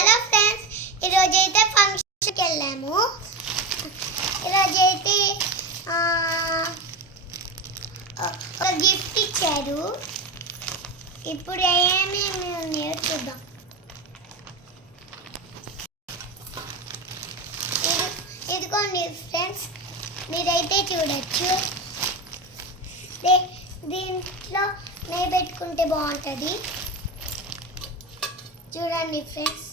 Hello friends, ఈరోజైతే ఫంక్షన్కి వెళ్ళాము. ఈరోజైతే ఒక గిఫ్ట్ ఇచ్చారు. ఇప్పుడు ఏమేమి ఉన్నాయో చూద్దాం. ఇదిగోండి ఫ్రెండ్స్, మీరైతే చూడొచ్చు. దీంట్లో నెయ్యి పెట్టుకుంటే బాగుంటుంది. చూడండి ఫ్రెండ్స్,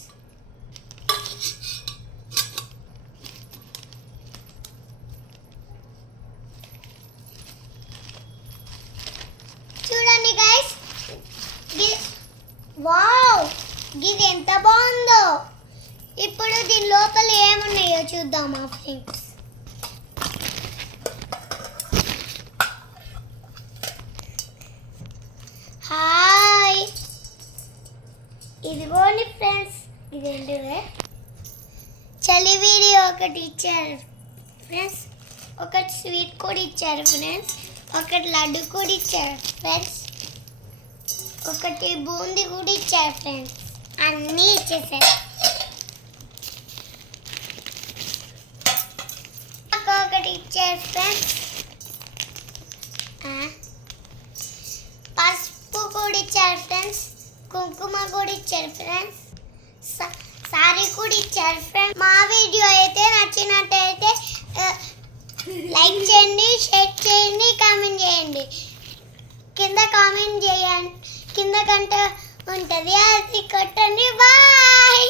చూడండి గైస్, వావ్, ఇది ఎంత బాగుందో. ఇప్పుడు దీని లోపల ఏమున్నాయో చూద్దామా ఫ్రెండ్స్. హాయ్, ఇదిగోండి ఫ్రెండ్స్, ఇదేంటివే చలి వీడియో ఒకటి ఇచ్చారు ఫ్రెండ్స్, ఒకటి స్వీట్ కూడా ఇచ్చారు ఫ్రెండ్స్, ఒకటి లడ్డు కూడా ఇచ్చారు ఫ్రెండ్స్, ఒకటి బూందీ కూడా ఇచ్చారు ఫ్రెండ్స్. అన్నీ ఇచ్చేసారు. ఒకటి ఇచ్చారు ఫ్రెండ్స్, పసుపు కూడా ఇచ్చారు ఫ్రెండ్స్, కుంకుమ కూడా ఇచ్చారు ఫ్రెండ్స్, సారీ కూడా ఇచ్చారు ఫ్రెండ్స్. మా వీడియో అయితే నచ్చినట్టయితే లైక్ చేయండి, షేర్ చేయండి, కామెంట్ చేయండి. కింద కామెంట్ చేయండి, కింద గంట ఉంటుంది, అది కొట్టండి. బాయ్.